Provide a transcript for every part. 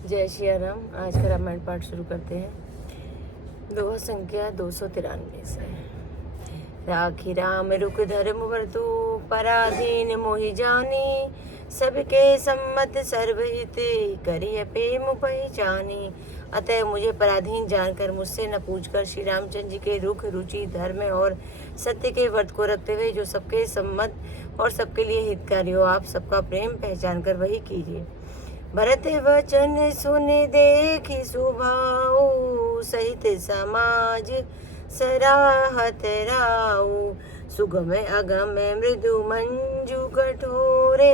जय श्री राम। आज का रामायण पाठ शुरू करते हैं। दोहा संख्या 293 से। राखी राम रुक धर्म वर्तु, पराधीन मोहि जानी। सबके सम्मत सर्वहित, करिय प्रेम पहचानी। अतः मुझे पराधीन जानकर, मुझसे न पूछकर, श्री रामचंद्र जी के रुख रुचि धर्म और सत्य के व्रत को रखते हुए जो सबके सम्मत और सबके लिए हितकारी हो, आप सबका प्रेम पहचान कर वही कीजिए। भरत वचन सुन देखी सुभाऊ, सहित समाज सराहत राऊ। सुगम अगम मृदु मंजू कठोरे,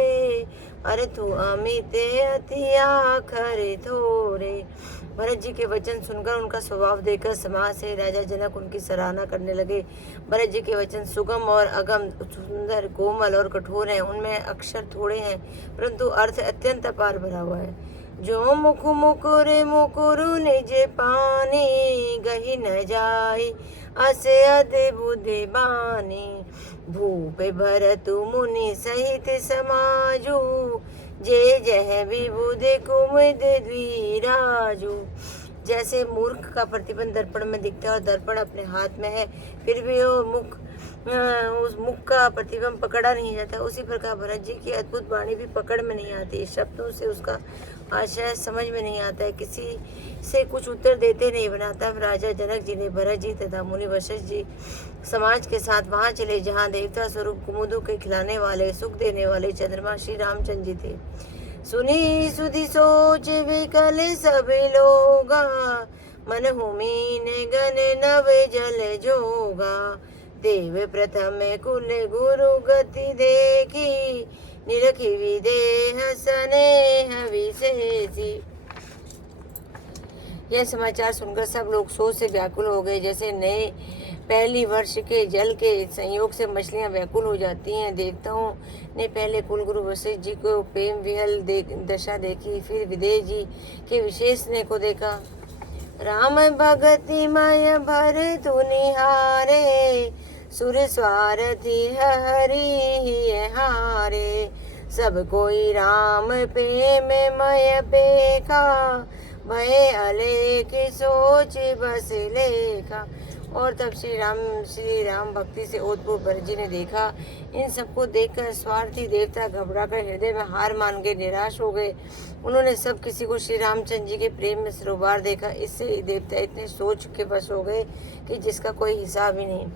अरथु अमित अति आखर थोरे। भरत जी के वचन सुनकर, उनका स्वभाव देखकर समाज से राजा जनक उनकी सराहना करने लगे। भरत जी के वचन सुगम और अगम, सुंदर, कोमल और कठोर हैं। उनमें अक्षर थोड़े हैं परंतु अर्थ अत्यंत अपार भरा हुआ है। जो मुख मुकुर मुकुरु निज पानी, गही न जाय असे अद्भुत बानी। भूप भरत मुनि सहित समाजू, जे जह विबुध कुमुद द्विराजू। जैसे मूर्ख का प्रतिबिंब दर्पण में दिखता है और दर्पण अपने हाथ में है, फिर भी वो उस मुख का प्रतिबिंब पकड़ा नहीं जाता, उसी प्रकार भरत जी की अद्भुत वाणी भी पकड़ में नहीं आती। शब्दों से उसका आशय समझ में नहीं आता है, किसी से कुछ उत्तर देते नहीं बनाता। राजा जनक जी ने भरत जी तथा मुनि वशिष्ठ जी समाज के साथ वहां चले जहां देवता स्वरूप कुमुदों के खिलाने वाले, सुख देने वाले चंद्रमा श्री रामचंद्र जी थे। सुनी सुधि सोच विकल सब लोगा, मन हुमीन गन नव जल जोगा। देव प्रथम कुल गुरु गति देखी, निरखी विदेह स्नेह विशेषी। यह समाचार सुनकर सब लोग शोक से व्याकुल हो गए, जैसे नए पहली वर्ष के जल के संयोग से मछलियां व्याकुल हो जाती हैं। देवताओं ने पहले कुलगुरु वशिष्ठ जी को प्रेम विहल दशा देखी, फिर विदेह जी के विशेष स्नेह को देखा। राम भगति मय भर तु निहारे, सुर स्वारथी हरि हारे। सब कोई राम प्रेम मय पेखा, भय अलेख सोच बस लेखा। और तब श्री राम भक्ति से ओतप्रोत भरत जी ने देखा। इन सबको देखकर स्वार्थी देवता घबराकर हृदय में हार मान गए, निराश हो गए। उन्होंने सब किसी को श्री रामचंद्र जी के प्रेम में सरोबार देखा। इससे देवता इतने सोच के बस हो गए कि जिसका कोई हिसाब ही नहीं।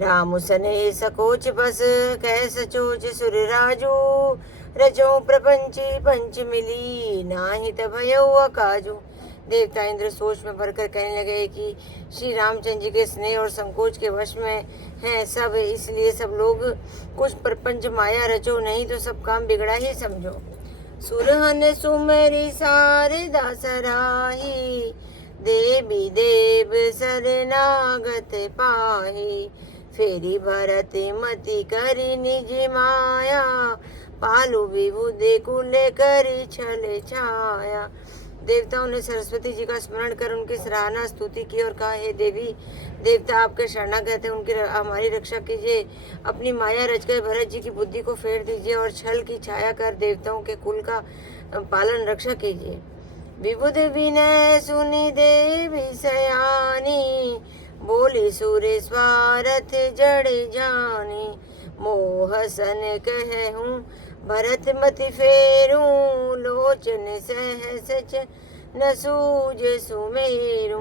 राम सने सकोच बस, कह सचोच सुर राजू। रजो प्रपंची पंच मिली, नाहित भयो अकाजू। देवता इंद्र सोच में भरकर कहने लगे कि श्री रामचंद्र जी के स्नेह और संकोच के वश में हैं सब, इसलिए सब लोग कुछ प्रपंच माया रचो, नहीं तो सब काम बिगड़ा ही समझो। सुरहन सुमरी शारदा सराही, देवी देव शरणागत पाही। फेरी भरत मति करी निज माया, पालू विबुध कुल करी छल छाया। देवताओं ने सरस्वती जी का स्मरण कर उनकी सराहना स्तुति की और कहा, हे देवी देवता आपके शरणागत हैं, उनकी हमारी रक्षा कीजिए। अपनी माया रचकर भरत जी की बुद्धि को फेर दीजिए और छल की छाया कर देवताओं के कुल का पालन रक्षा कीजिए। विबुध विनय सुनि देवी सयानी, बोली सूर स्वारथ जड़ जानी। मोह सन कहूँ भरत मति फेरू, लोचन सहस न सूझ सुमेरू।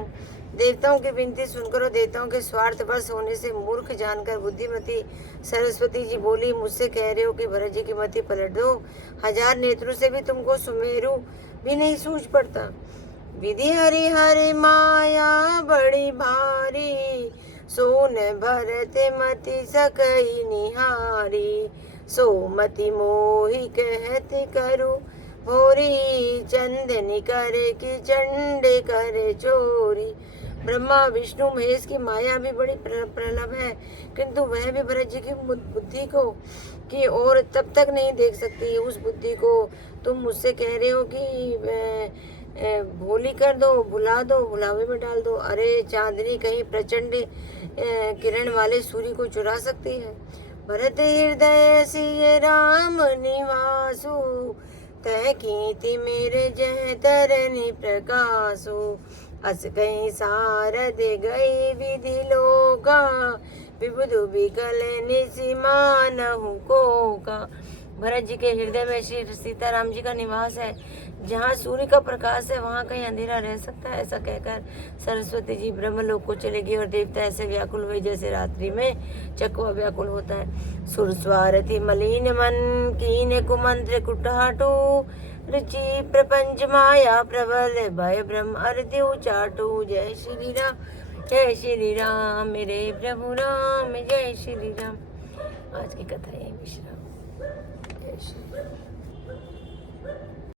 देवताओं की विनती सुनकर और देवताओं के स्वार्थ बस होने से मूर्ख जानकर बुद्धिमती सरस्वती जी बोली, मुझसे कह रहे हो कि भरत जी की मति पलट दो। 1000 नेत्रों से भी तुमको सुमेरु भी नहीं सूझ पड़ता। विधि हरि हरि माया बड़ी भारी, सोन भरत मति सकई निहारी। सोमति मोहि कहत करु भोरी, चंदन करे कि चंड करे चोरी। ब्रह्मा विष्णु महेश की माया भी बड़ी प्रलभ है, किंतु वह भी भरत जी की बुद्धि को की ओर तब तक नहीं देख सकती। उस बुद्धि को तुम मुझसे कह रहे हो कि भोली कर दो, भुला दो, भुलावे में डाल दो। अरे चांदनी कहीं प्रचंड किरण वाले सूर्य को चुरा सकती है। भरत हृदय सिय राम निवासु, तह कीर्ति मेरे जह तरनि प्रकाशो अस कहीं सारद गई विधि लोका विबुधु विकल निसिमानहु को का। भरत जी के हृदय में श्री सीताराम जी का निवास है। जहाँ सूर्य का प्रकाश है वहाँ कहीं अंधेरा रह सकता है। ऐसा कहकर सरस्वती जी ब्रह्मलोक को चलेगी और देवता ऐसे व्याकुल हुए जैसे रात्रि में चकवा व्याकुल होता है। सुर स्वारथी मलिन मन कीन कुमंत्र कुटाटू रुचि प्रपंच माया प्रबल भय ब्रह्म अर्ध्यु चाटू। जय श्री राम मेरे प्रभु राम, जय श्री राम। आज की कथा यही विश्राम। जय श्री राम।